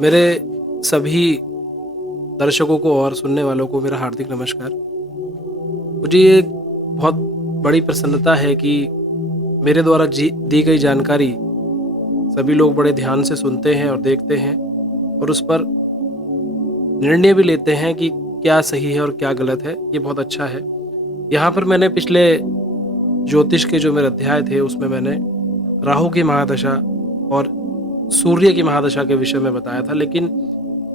मेरे सभी दर्शकों को और सुनने वालों को मेरा हार्दिक नमस्कार। मुझे ये बहुत बड़ी प्रसन्नता है कि मेरे द्वारा दी गई जानकारी सभी लोग बड़े ध्यान से सुनते हैं और देखते हैं और उस पर निर्णय भी लेते हैं कि क्या सही है और क्या गलत है। ये बहुत अच्छा है। यहाँ पर मैंने पिछले ज्योतिष के जो मेरे अध्याय थे उसमें मैंने राहु की महादशा और सूर्य की महादशा के विषय में बताया था, लेकिन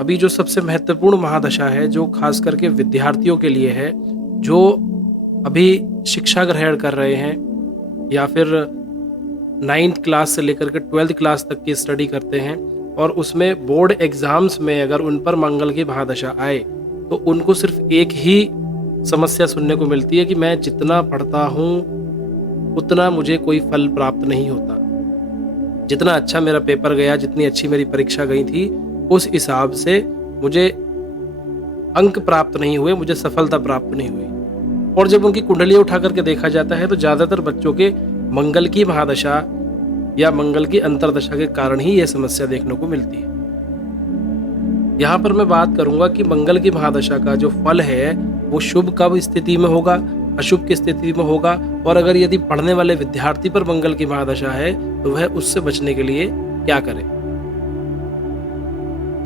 अभी जो सबसे महत्वपूर्ण महादशा है जो खास करके विद्यार्थियों के लिए है, जो अभी शिक्षा ग्रहण कर रहे हैं या फिर 9th क्लास से लेकर के 12th क्लास तक की स्टडी करते हैं और उसमें बोर्ड एग्जाम्स में अगर उन पर मंगल की महादशा आए तो उनको सिर्फ एक ही समस्या सुनने को मिलती है कि मैं जितना पढ़ता हूँ उतना मुझे कोई फल प्राप्त नहीं होता। जितना अच्छा मेरा पेपर गया, जितनी अच्छी मेरी परीक्षा गई थी, उस हिसाब से मुझे अंक प्राप्त नहीं हुए, मुझे सफलता प्राप्त नहीं हुई। और जब उनकी कुंडलियां उठा करके देखा जाता है तो ज्यादातर बच्चों के मंगल की महादशा या मंगल की अंतर्दशा के कारण ही यह समस्या देखने को मिलती है। यहाँ पर मैं बात करूंगा कि मंगल की महादशा का जो फल है वो शुभ कब स्थिति में होगा, अशुभ की स्थिति में होगा, और अगर यदि पढ़ने वाले विद्यार्थी पर मंगल की महादशा है तो वह उससे बचने के लिए क्या करे।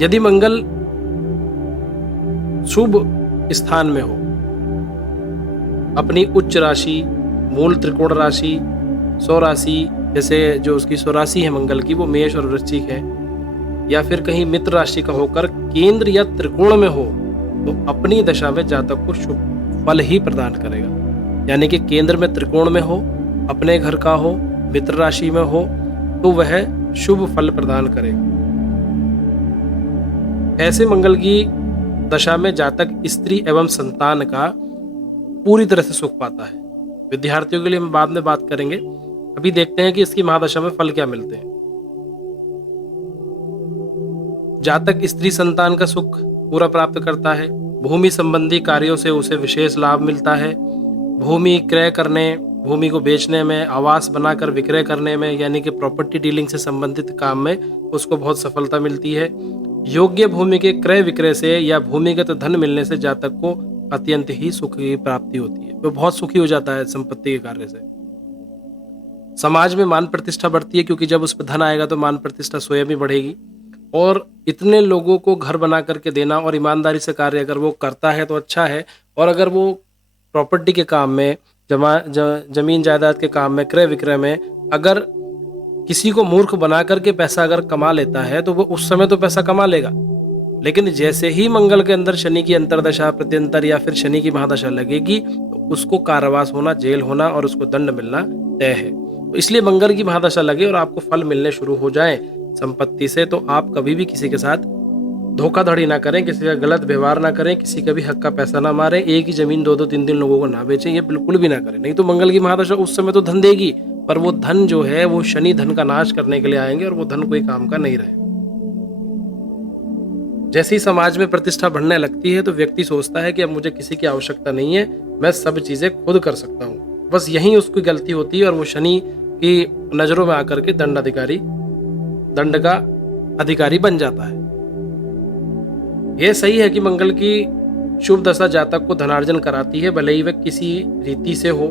यदि मंगल शुभ स्थान में हो, अपनी उच्च राशि, मूल त्रिकोण राशि, स्वराशि, जैसे जो उसकी स्वराशि है मंगल की वो मेष और वृश्चिक है, या फिर कहीं मित्र राशि का होकर केंद्र या त्रिकोण में हो तो अपनी दशा में जातक को शुभ फल ही प्रदान करेगा। यानी कि केंद्र में त्रिकोण में हो, अपने घर का हो, मित्र राशि में हो तो वह शुभ फल प्रदान करेगा। ऐसे मंगल की दशा में जातक स्त्री एवं संतान का पूरी तरह से सुख पाता है। विद्यार्थियों के लिए हम बाद में बात करेंगे। अभी देखते हैं कि इसकी महादशा में फल क्या मिलते हैं। जातक स्त्री संतान का सुख पूरा प्राप्त करता है। भूमि संबंधी कार्यों से उसे विशेष लाभ मिलता है। भूमि क्रय करने, भूमि को बेचने में, आवास बनाकर विक्रय करने में, यानी कि प्रॉपर्टी डीलिंग से संबंधित काम में उसको बहुत सफलता मिलती है। योग्य भूमि के क्रय विक्रय से या भूमिगत धन मिलने से जातक को अत्यंत ही सुख की प्राप्ति होती है। वो बहुत सुखी हो जाता है संपत्ति के कार्य से। समाज में मान प्रतिष्ठा बढ़ती है, क्योंकि जब उस पर धन आएगा तो मान प्रतिष्ठा स्वयं ही बढ़ेगी। और इतने लोगों को घर बना करके देना और ईमानदारी से कार्य अगर वो करता है तो अच्छा है। और अगर वो प्रॉपर्टी के काम में, जमीन जायदाद के काम में, क्रय विक्रय में अगर किसी को मूर्ख बना करके पैसा अगर कमा लेता है तो वो उस समय तो पैसा कमा लेगा, लेकिन जैसे ही मंगल के अंदर शनि की अंतर्दशा, प्रत्यंतर या फिर शनि की महादशा लगेगी तो उसको कारावास होना, जेल होना और उसको दंड मिलना तय है। तो इसलिए मंगल की महादशा लगे और आपको फल मिलने शुरू हो जाए संपत्ति से तो आप कभी भी किसी के साथ धोखाधड़ी ना करें, किसी का गलत व्यवहार ना करें, किसी का भी हक का पैसा ना मारें, एक ही जमीन दो दो तीन तीन लोगों को ना बेचें, ये बिल्कुल भी ना करें। नहीं तो मंगल की महादशा उस समय तो धन देगी, पर वो धन जो है वो शनि धन का नाश करने के लिए आएंगे और वो धन कोई काम का नहीं रहेगा। जैसे ही समाज में प्रतिष्ठा बढ़ने लगती है तो व्यक्ति सोचता है कि अब मुझे किसी की आवश्यकता नहीं है, मैं सब चीजें खुद कर सकता हूँ। बस यही उसकी गलती होती है और वो शनि की नजरों में आकर के दंड का अधिकारी बन जाता है। यह सही है कि मंगल की शुभ दशा जातक को धनार्जन कराती है, भले ही वह किसी रीति से हो,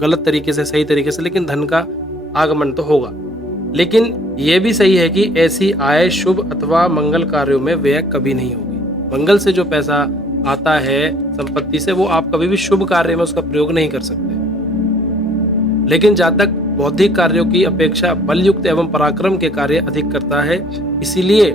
गलत तरीके से, सही तरीके से, लेकिन धन का आगमन तो होगा। लेकिन यह भी सही है कि ऐसी आय शुभ अथवा मंगल कार्यों में व्यय कभी नहीं होगी। मंगल से जो पैसा आता है संपत्ति से, वो आप कभी भी शुभ कार्य में उसका प्रयोग नहीं कर सकते। लेकिन जातक बौद्धिक कार्यों की अपेक्षा बलयुक्त एवं पराक्रम के कार्य अधिक करता है। इसीलिए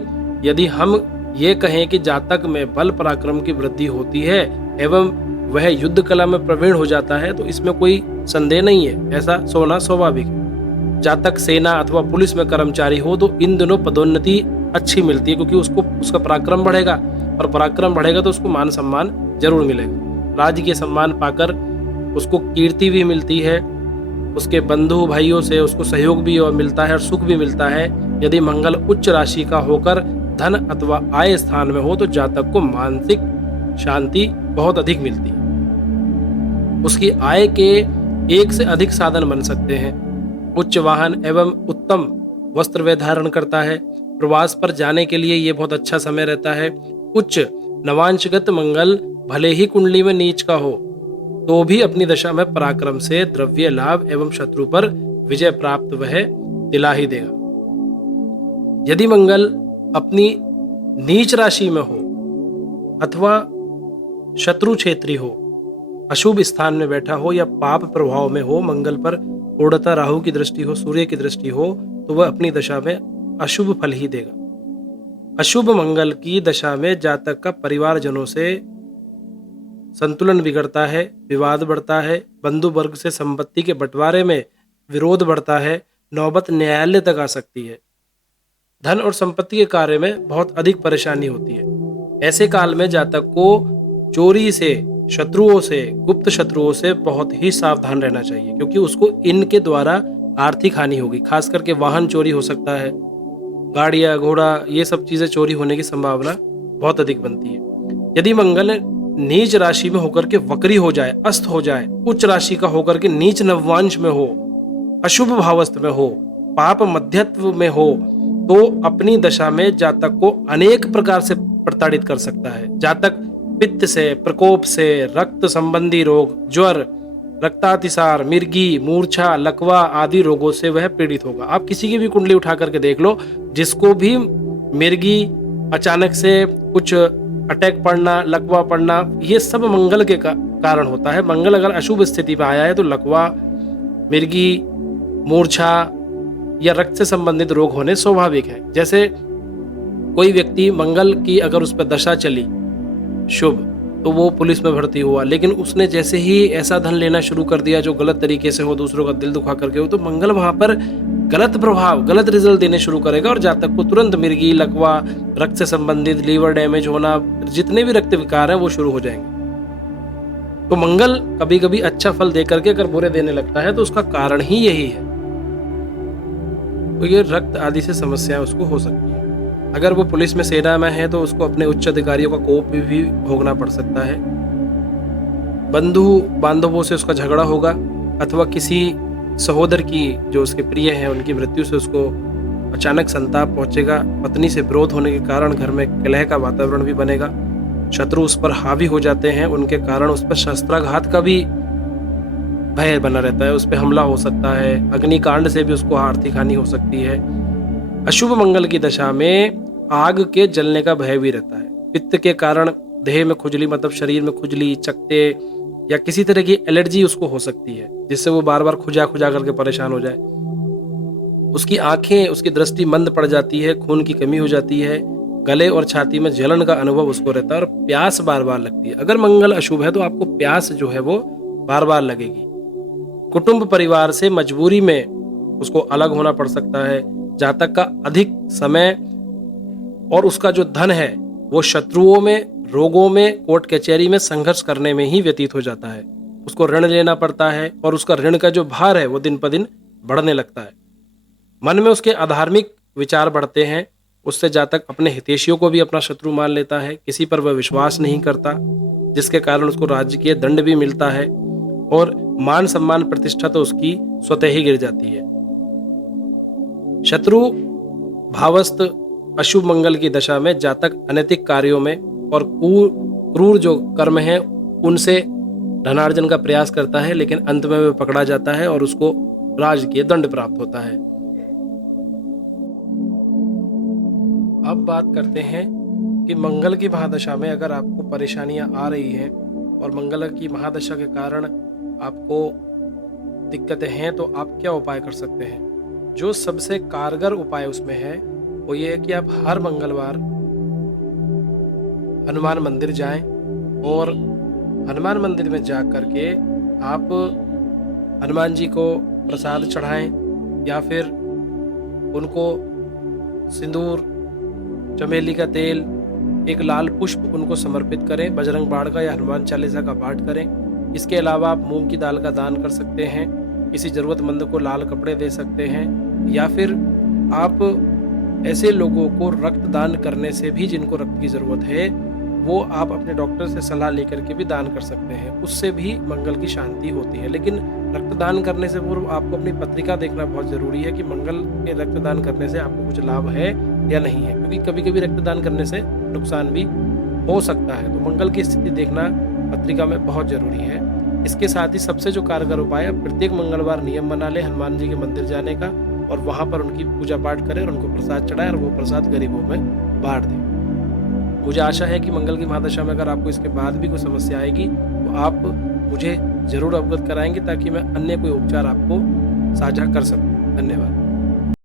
यदि हम ये कहें कि जातक में बल पराक्रम की वृद्धि होती है एवं वह युद्ध कला में प्रवीण हो जाता है तो इसमें कोई संदेह नहीं है, ऐसा होना स्वाभाविक है। जातक सेना अथवा पुलिस में कर्मचारी हो तो इन दिनों पदोन्नति अच्छी मिलती है, क्योंकि उसका पराक्रम बढ़ेगा और पराक्रम बढ़ेगा तो उसको मान सम्मान जरूर मिलेगा। राजकीय सम्मान पाकर उसको कीर्ति भी मिलती है, उसके बंधु भाइयों से उसको सहयोग भी मिलता है और सुख भी मिलता है। यदि मंगल उच्च राशि का होकर धन अथवा आय स्थान में हो तो जातक को मानसिक शांति बहुत अधिक मिलती है। उसकी आय के एक से अधिक साधन बन सकते हैं। उच्च वाहन एवं उत्तम वस्त्र वे धारण करता है। प्रवास पर जाने के लिए ये बहुत अच्छा समय रहता है। उच्च नवांशगत मंगल भले ही कुंडली में नीच का हो तो भी अपनी दशा में पराक्रम से द्रव्य लाभ एवं शत्रु पर विजय प्राप्त वह दिला ही देगा। यदि मंगल अपनी नीच राशि में हो अथवा शत्रु क्षेत्री हो, अशुभ स्थान में बैठा हो या पाप प्रभाव में हो, मंगल पर पूर्णतः राहु की दृष्टि हो, सूर्य की दृष्टि हो, तो वह अपनी दशा में अशुभ फल ही देगा। अशुभ मंगल की दशा में जातक का परिवारजनों से संतुलन बिगड़ता है, विवाद बढ़ता है, बंधु वर्ग से संपत्ति के बंटवारे में विरोध बढ़ता है, नौबत न्यायालय तक आ सकती है। धन और संपत्ति के कार्य में बहुत अधिक परेशानी होती है। ऐसे काल में जातक को चोरी से, शत्रुओं से, गुप्त शत्रुओं से बहुत ही सावधान रहना चाहिए, क्योंकि उसको इनके द्वारा आर्थिक हानि होगी। खास करके वाहन चोरी हो सकता है, गाड़ियां, घोड़ा, ये सब चीजें चोरी होने की संभावना बहुत अधिक बनती है। यदि मंगल नीच राशि में होकर के वक्री हो जाए, अस्त हो जाए, उच्च राशि का होकर के नीच नववांश में हो, अशुभ भावस्थ में हो, पाप मध्यत्व में हो, तो अपनी दशा में जातक को अनेक प्रकार से प्रताड़ित कर सकता है। जातक पित्त से, प्रकोप से, रक्त संबंधी रोग, ज्वर, रक्तातिसार, मिर्गी, मूर्छा, लकवा आदि रोगों से वह पीड़ित होगा। आप किसी की भी कुंडली उठा करके देख लो, जिसको भी मिर्गी, अचानक से कुछ अटैक पड़ना, लकवा पड़ना, ये सब मंगल के कारण होता है। मंगल अगर अशुभ स्थिति में आया है तो लकवा, मिर्गी, मूर्छा या रक्त से संबंधित रोग होने स्वाभाविक है। जैसे कोई व्यक्ति मंगल की अगर उस पर दशा चली शुभ, तो वो पुलिस में भर्ती हुआ, लेकिन उसने जैसे ही ऐसा धन लेना शुरू कर दिया जो गलत तरीके से हो, दूसरों का दिल दुखा करके हो, तो मंगल वहां पर गलत प्रभाव, गलत रिजल्ट देने शुरू करेगा और जातक को तुरंत मिर्गी, लकवा, रक्त से संबंधित लीवर डैमेज होना, जितने भी रक्त विकार हैं वो शुरू हो जाएंगे। तो मंगल कभी कभी अच्छा फल देकर के अगर बुरे देने लगता है तो उसका कारण ही यही है। तो ये रक्त आदि से समस्याएं उसको हो सकती है। अगर वो पुलिस में, सेना में है तो उसको अपने उच्च अधिकारियों का कोप भी भोगना पड़ सकता है। बंधु बांधवों से उसका झगड़ा होगा अथवा किसी सहोदर की जो उसके प्रिय हैं उनकी मृत्यु से उसको अचानक संताप पहुंचेगा। पत्नी से विरोध होने के कारण घर में कलह का वातावरण भी बनेगा। शत्रु उस पर हावी हो जाते हैं, उनके कारण उस पर शस्त्राघात का भी भय बना रहता है, उस पर हमला हो सकता है। अग्निकांड से भी उसको आर्थिक हानि हो सकती है। अशुभ मंगल की दशा में आग के जलने का भय भी रहता है। पित्त के कारण देह में खुजली, मतलब शरीर में खुजली, चकते या किसी तरह की एलर्जी उसको हो सकती है, जिससे वो बार बार खुजा खुजा करके परेशान हो जाए। उसकी आंखें, उसकी दृष्टि मंद पड़ जाती है, खून की कमी हो जाती है, गले और छाती में जलन का अनुभव उसको रहता है और प्यास बार बार लगती है। अगर मंगल अशुभ है तो आपको प्यास जो है वो बार बार लगेगी। कुटुंब परिवार से मजबूरी में उसको अलग होना पड़ सकता है। जातक का अधिक समय और उसका जो धन है वो शत्रुओं में, रोगों में, कोर्ट कचहरी में संघर्ष करने में ही व्यतीत हो जाता है। उसको ऋण लेना पड़ता है और उसका ऋण का जो भार है वो दिन पर दिन बढ़ने लगता है। मन में उसके अधार्मिक विचार बढ़ते हैं। उससे जातक अपने हितैषियों को भी अपना शत्रु मान लेता है। किसी पर वह विश्वास नहीं करता, जिसके कारण उसको राजकीय दंड भी मिलता है और मान सम्मान प्रतिष्ठा तो उसकी स्वतः ही गिर जाती है। शत्रु भावस्थ अशुभ मंगल की दशा में जातक अनैतिक कार्यों में और क्रूर जो कर्म है उनसे धनार्जन का प्रयास करता है, लेकिन अंत में वह पकड़ा जाता है और उसको राजकीय दंड प्राप्त होता है। अब बात करते हैं कि मंगल की महादशा में अगर आपको परेशानियां आ रही हैं और मंगल की महादशा के कारण आपको दिक्कतें हैं, तो आप क्या उपाय कर सकते हैं। जो सबसे कारगर उपाय उसमें है वो ये है कि आप हर मंगलवार हनुमान मंदिर जाएं और हनुमान मंदिर में जा करके आप हनुमान जी को प्रसाद चढ़ाएं या फिर उनको सिंदूर, चमेली का तेल, एक लाल पुष्प उनको समर्पित करें, बजरंग बाण का या हनुमान चालीसा का पाठ करें। इसके अलावा आप मूंग की दाल का दान कर सकते हैं, किसी जरूरतमंद को लाल कपड़े दे सकते हैं, या फिर आप ऐसे लोगों को रक्तदान करने से भी, जिनको रक्त की जरूरत है, वो आप अपने डॉक्टर से सलाह लेकर के भी दान कर सकते हैं। उससे भी मंगल की शांति होती है। लेकिन रक्तदान करने से पूर्व आपको अपनी पत्रिका देखना बहुत ज़रूरी है कि मंगल के रक्तदान करने से आपको कुछ लाभ है या नहीं है, क्योंकि कभी-कभी रक्तदान करने से नुकसान भी हो सकता है। तो मंगल की स्थिति देखना पत्रिका में बहुत ज़रूरी है। इसके साथ ही सबसे जो कारगर उपाय है, प्रत्येक मंगलवार नियम बना लें हनुमान जी के मंदिर जाने का और वहाँ पर उनकी पूजा पाठ करें और उनको प्रसाद चढ़ाएँ और वो प्रसाद गरीबों में बाँट दें। मुझे आशा है कि मंगल की महादशा में अगर आपको इसके बाद भी कोई समस्या आएगी तो आप मुझे ज़रूर अवगत कराएँगे ताकि मैं अन्य कोई उपचार आपको साझा कर सकूँ। धन्यवाद।